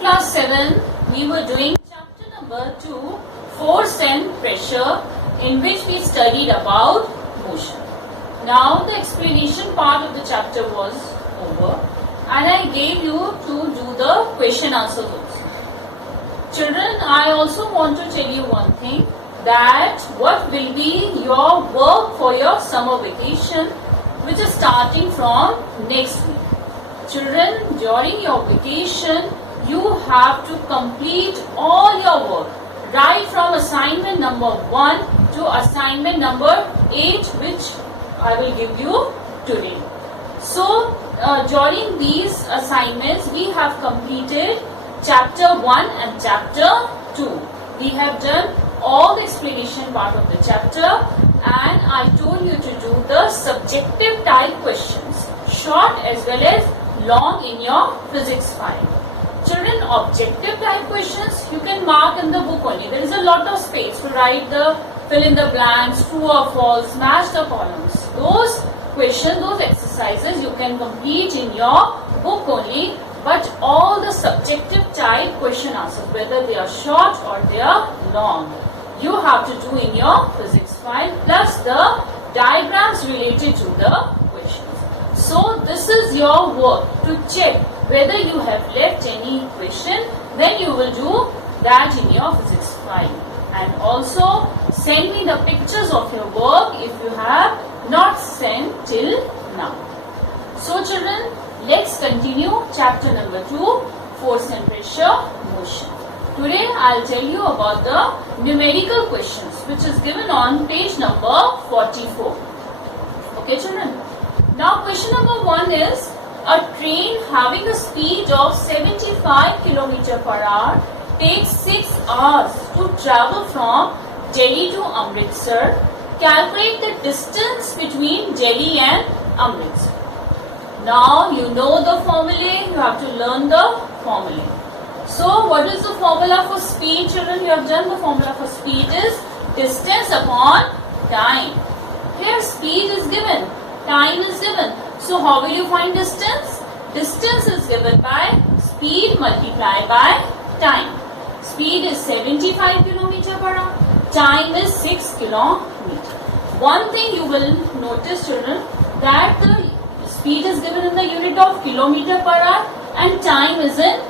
Class 7, we were doing chapter number 2, force and pressure, in which we studied about motion. Now the explanation part of the chapter was over and I gave you to do the question answer also. Children, I also want to tell you one thing, that what will be your work for your summer vacation, which is starting from next week. Children, during your vacation, you have to complete all your work, right from assignment number 1 to assignment number 8, which I will give you today. So, during these assignments, we have completed chapter 1 and chapter 2. We have done all the explanation part of the chapter, and I told you to do the subjective type questions, short as well as long in your physics file. Children, objective type questions you can mark in the book only. There is a lot of space to write the fill in the blanks, true or false, match the columns. Those questions, those exercises you can complete in your book only, but all the subjective type question answers, whether they are short or they are long, you have to do in your physics file, plus the diagrams related to the questions. So this is your work to check whether you have left any question, then you will do that in your physics file. And also send me the pictures of your work if you have not sent till now. So children, let's continue chapter number 2, force and pressure, motion. Today I'll tell you about the numerical questions, which is given on page number 44. Okay children. Now question number 1 is, a train having a speed of 75 km per hour takes 6 hours to travel from Delhi to Amritsar. Calculate the distance between Delhi and Amritsar. Now you know the formula, you have to learn the formula. So what is the formula for speed, children? You have done the formula for speed is distance upon time. Here speed is given, time is given. So how will you find distance? Distance is given by speed multiplied by time. Speed is 75 km per hour. Time is 6 km. One thing you will notice children, that the speed is given in the unit of kilometer per hour and time is in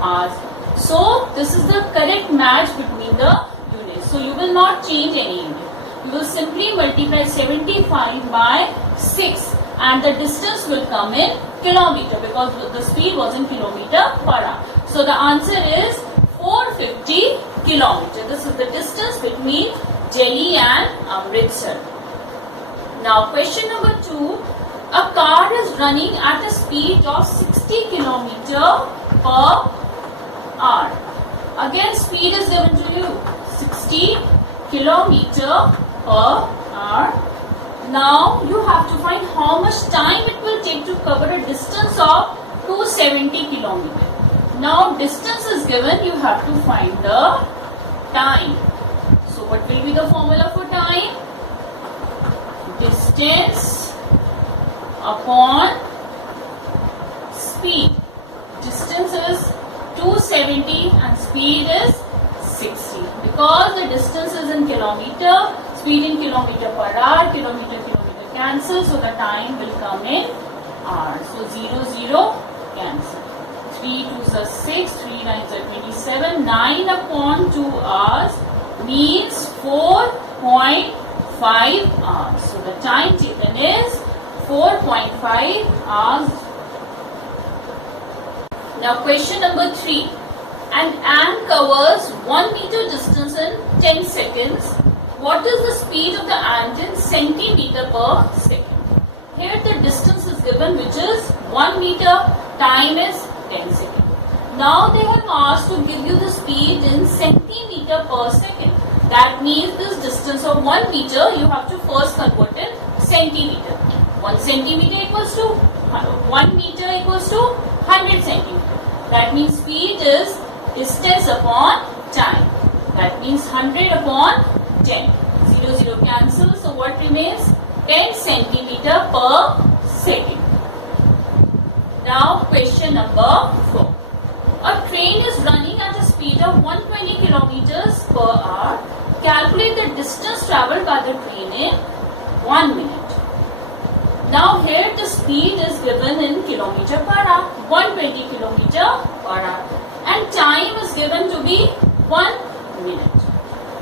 hours. So this is the correct match between the units. So you will not change any unit. You will simply multiply 75 by 6. And the distance will come in kilometer because the speed was in kilometer per hour. So the answer is 450 kilometer. This is the distance between Delhi and Amritsar. Now question number 2. A car is running at a speed of 60 kilometer per hour. Again speed is given to you, 60 kilometer per hour. Now you have to find how much time it will take to cover a distance of 270 km. Now distance is given, you have to find the time. So what will be the formula for time? Distance upon speed. Distance is 270 and speed is 60. Because the distance is in kilometer, speed in kilometer per hour, kilometer cancel, so the time will come in hours. So 0, 0 cancel. 3 2s are 6, 3 9s are 27, 9 upon 2 hours means 4.5 hours. So the time taken is 4.5 hours. Now question number 3. An ant covers 1 meter distance in 10 seconds. What is the speed of the ant in centimeter per second? Here the distance is given, which is 1 meter, time is 10 seconds. Now they have asked to give you the speed in centimeter per second. That means this distance of 1 meter you have to first convert in centimeter. 1 centimeter equals to 1 meter equals to 100 centimeter. That means speed is distance upon time. That means 100 upon 10. 0, 0 cancel. So what remains? 10 centimeter per second. Now question number 4. A train is running at a speed of 120 kilometers per hour. Calculate the distance traveled by the train in 1 minute. Now here the speed is given in kilometer per hour, 120 kilometer per hour, and time is given to be 1 minute.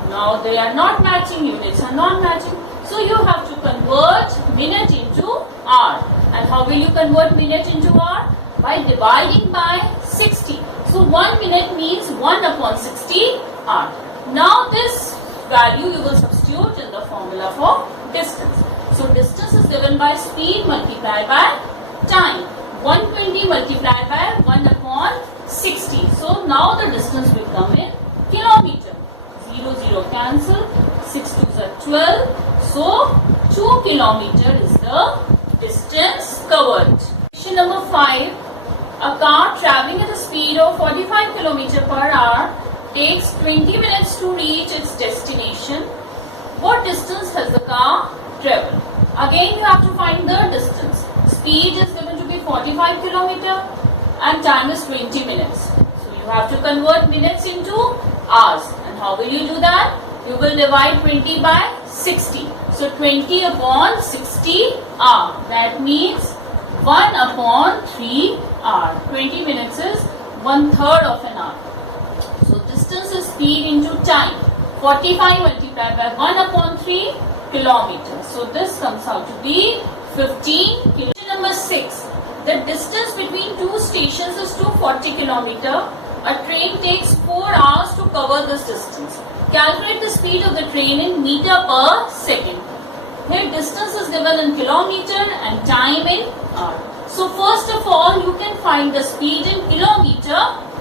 Now they are not matching, units are not matching. So you have to convert minute into hour. And how will you convert minute into hour? By dividing by 60. So 1 minute means 1 upon 60 hour. Now this value you will substitute in the formula for distance. So distance is given by speed multiplied by time. 120 multiplied by 1 upon 60. So now the distance will come in kilometer. 0, 0 cancel. 6 2s are 12. So 2 kilometer is the distance covered. Question number 5. A car traveling at a speed of 45 km per hour takes 20 minutes to reach its destination. What distance has the car traveled? Again you have to find the distance. Speed is given to be 45 km and time is 20 minutes. So you have to convert minutes into hours. And how will you do that? You will divide 20 by 60. So 20 upon 60 hour. That means 1 upon 3 hour. 20 minutes is 1/3 of an hour. So distance is speed into time. 45 multiplied by 1 upon 3 kilometers. So this comes out to be 15 kilometers. Number 6. The distance between two stations is 240 kilometers. A train takes 4 hours to cover this distance. Calculate the speed of the train in meter per second. Here distance is given in kilometer and time in hour. So first of all you can find the speed in kilometer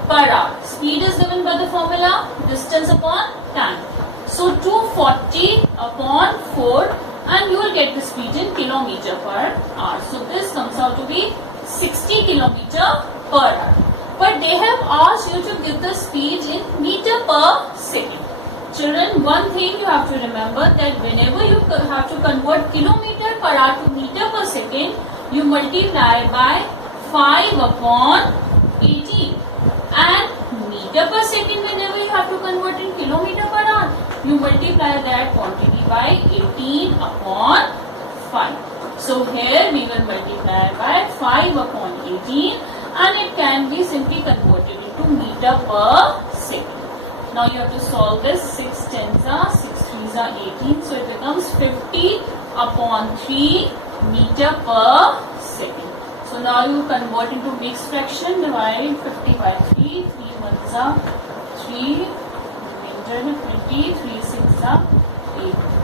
per hour. Speed is given by the formula distance upon time. So 240 upon 4 and you will get the speed in kilometer per hour. So this comes out to be 60 kilometer per hour. But they have asked you to give the speed in meter per second. Children, one thing you have to remember that whenever you have to convert kilometer per hour to meter per second, you multiply by 5 upon 18. And meter per second, whenever you have to convert in kilometer per hour, you multiply that quantity by 18 upon 5. So here we will multiply by 5 upon 18 and it can be simply converted into meter per second. Now you have to solve this. 6 10s are 6 3s are 18. So it becomes 50 upon 3 meter per second. So now you convert into mixed fraction. Divide 50 by 3. 3 1s are 3. Remainder 20. 3 6 are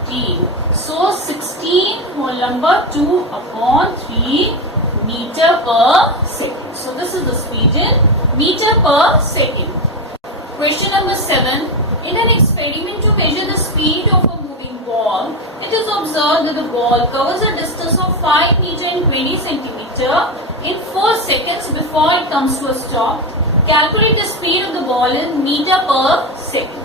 18. So 16 whole number 2 upon 3 meter per second. So this is the speed in meter per second. Question number 7. In an experiment to measure the speed of a moving ball, it is observed that the ball covers a distance of 5 meter and 20 centimeter in 4 seconds before it comes to a stop. Calculate the speed of the ball in meter per second.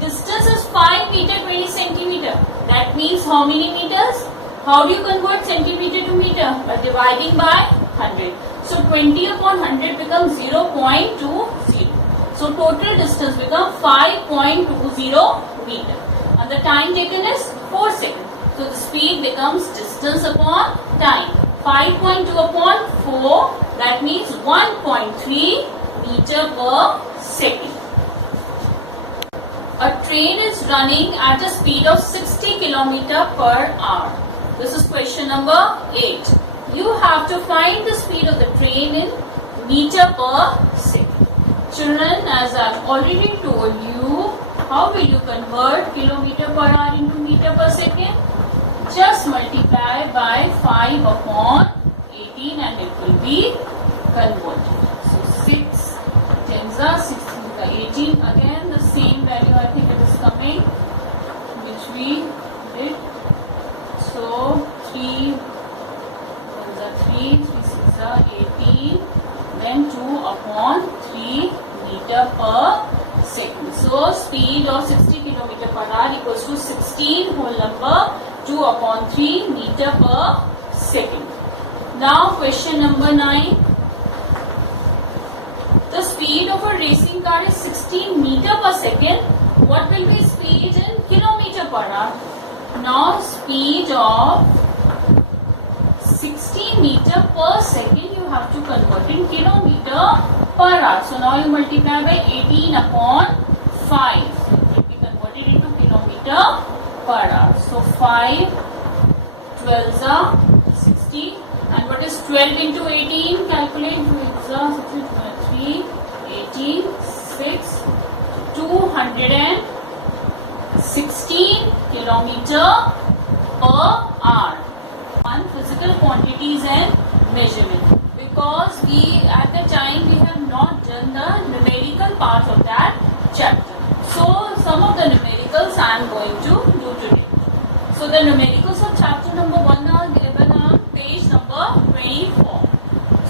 Distance is 5 meter 20 centimeter. That means how many meters? How do you convert centimeter to meter? By dividing by 100. So 20 upon 100 becomes 0.20. So total distance becomes 5.20 meter. And the time taken is 4 seconds. So the speed becomes distance upon time. 5.2 upon 4, that means 1.3 meter per second. A train is running at a speed of 60 km per hour. This is question number 8. You have to find the speed of the train in meter per second. Children, as I have already told you, how will you convert kilometer per hour into meter per second? Just multiply by 5 upon 18 and it will be converted. So 6 10s are 16 by 18. Again the same value I think it is coming which we did. So 3 10s are 3, 3 6 are 18, then 2 upon 3 meter per second. So speed of 60 km per hour equals to 16 whole number 2 upon 3 meter per second. Now question number 9. The speed speed of a racing car is 16 meter per second, what will be speed in kilometer per hour? Now speed of 60 meter per second you have to convert in kilometer per hour. So now you multiply by 18 upon 5. So it will be converted into kilometer per hour. So 5 12s are 60. And what is 12 into 18? Calculate. 12s are 3, 18, 6, 216 kilometer per hour. On physical quantities and measurement, because we at the time we have not done the numerical part of that chapter. So some of the numericals I am going to do today. So the numericals of chapter number 1 are given on page number 24.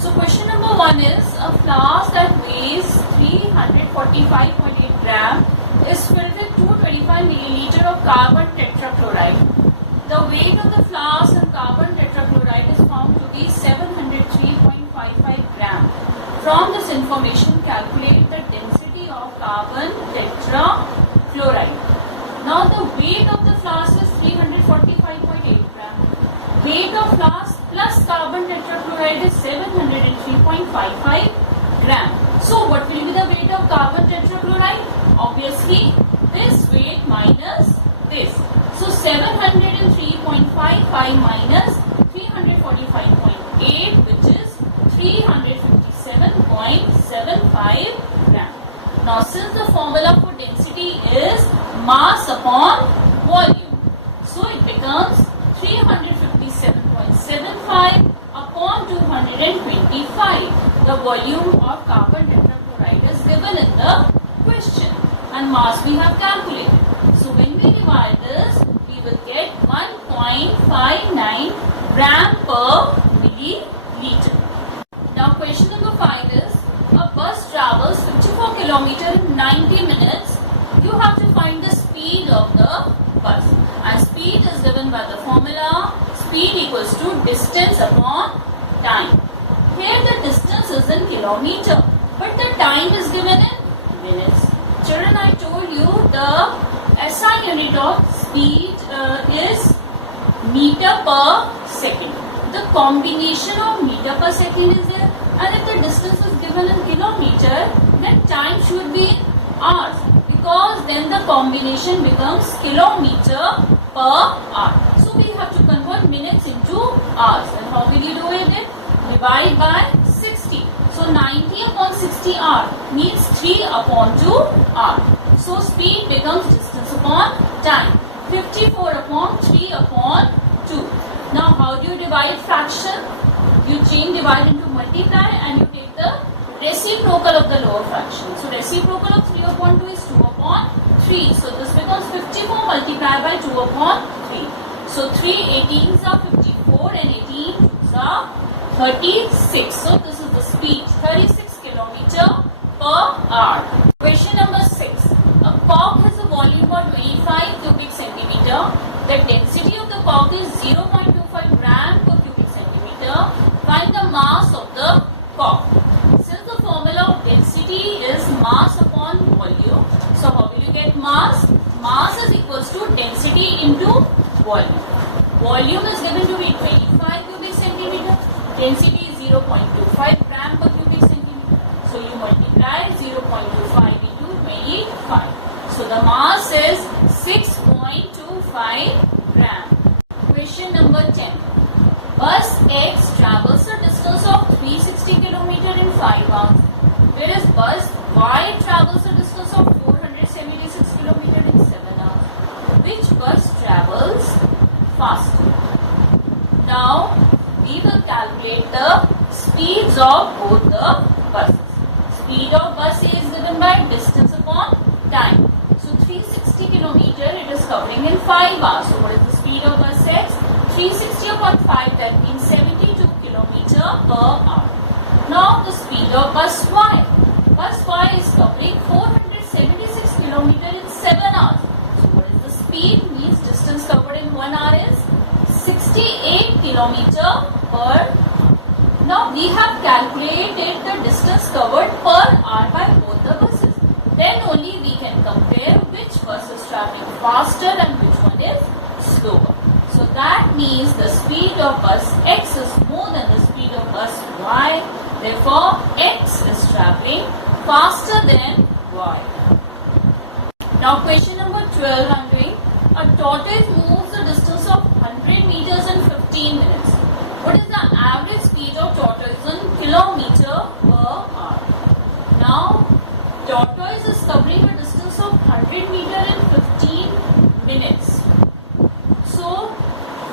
So question number 1 is a flask that weighs 345.8 gram is filled with 225 milliliter of carbon tetrachloride. The weight of the flask and carbon tetrachloride is found to be 703.55 gram. From this information, calculate the density of carbon tetrachloride. Now the weight of the flask is 345.8 gram. Weight of flask plus carbon tetrachloride is 703.55 gram. So what will be the weight of carbon tetrachloride? Obviously this weight minus this. So 703.55 minus 345.8, which is 357.75 gram. Now since the formula for density is mass upon volume, so it becomes 357.75 upon 225. The volume of carbon tetrachloride is given in the question and mass we have calculated. So when we divide this, we will get 1.59 gram per milliliter. Now question number 5 is, a bus travels 54 kilometers in 90 minutes. You have to find the speed of the bus. And speed is given by the formula, speed equals to distance upon time. Here the distance is in kilometer, but the time is given in minutes. Children, I told you the SI unit of speed is meter per second. The combination of meter per second is there, and if the distance is given in kilometer, then time should be in hours, because then the combination becomes kilometer per hour. So we have to convert minutes into hours. And how will you do it then? Divide by 60. So 90 upon 60 hour means 3 upon 2 hour. So speed becomes distance upon time. 54 upon 3 upon 2. Now how do you divide fraction? You change divide into multiply and you take the reciprocal of the lower fraction. So reciprocal of 3 upon 2 is 2 upon 3. So this becomes 54 multiplied by 2 upon 3. So 3 18s are 54 and 18s are 36. So this is the speed, 36 kilometer per hour. Question number 6. A cork has a volume of 25 cubic centimeter. The density of the cork is 0.25 gram per cubic centimeter. Find the mass of the cork. Since the formula of density is mass upon volume, so how will you get mass? Mass is equals to density into volume. Volume is given to be 25 cubic centimeter. Density is 0.25 gram per cubic centimeter. So you multiply 0.25 into 25. So the mass is 6.25 gram. Question number 10. Bus X travels a distance of 360 km in 5 hours, whereas bus Y travels a distance of 476 km in 7 hours. Which bus travels faster? Now we will calculate the speeds of both the buses. Speed of bus A is given by distance upon time. So 360 km it is covering in 5 hours. So what is the speed of bus X? 360 upon 5, that means 72 km per hour. Now the speed of bus Y. Bus Y is covering 476 km in 7 hours. So what is the speed? Means distance covered in 1 hour is 68 km per. Now we have calculated the distance covered per hour by both the buses. Then only we can compare which bus is traveling faster and which one is slower. So that means the speed of bus X is more than the speed of bus Y. Therefore, X is traveling faster than Y. Now question number 12 I am doing. A tortoise moves the distance of 100 meters in 15 minutes. What is the average speed of tortoise in kilometer per hour? Now, tortoise is covering a distance of 100 meters in 15 minutes. So,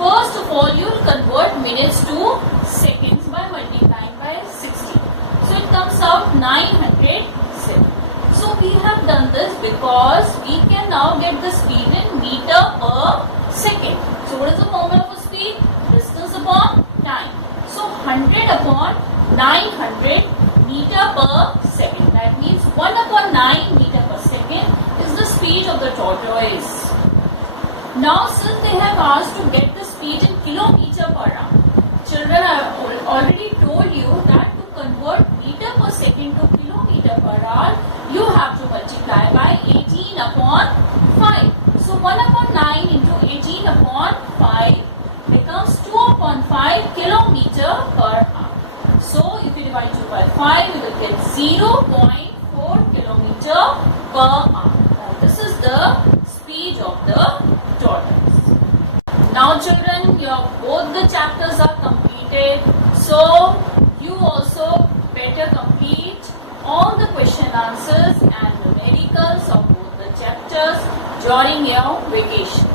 first of all, you will convert minutes to seconds by multiplying by 60. So, it comes out 907. So, we have done this because we can now get the speed in meter per second. So, what is the formula for speed? Distance upon time. So, 100 upon 900 meter per second. That means 1 upon 9 meter per second is the speed of the tortoise. Now, since they have asked to get the speed in kilometer per hour, children, I have already told you that to convert meter per second to kilometer per hour, you have to multiply by 18 upon 5. So, 1 upon 9 into 18 upon 5 becomes 2 upon 5 kilometer per hour. So, if you divide 2 by 5, you will get 0.4 kilometer per hour. Now, this is the speed of the tortoise. Now, children, both the chapters are completed. So, you also better complete all the question answers and numericals of both the chapters during your vacation.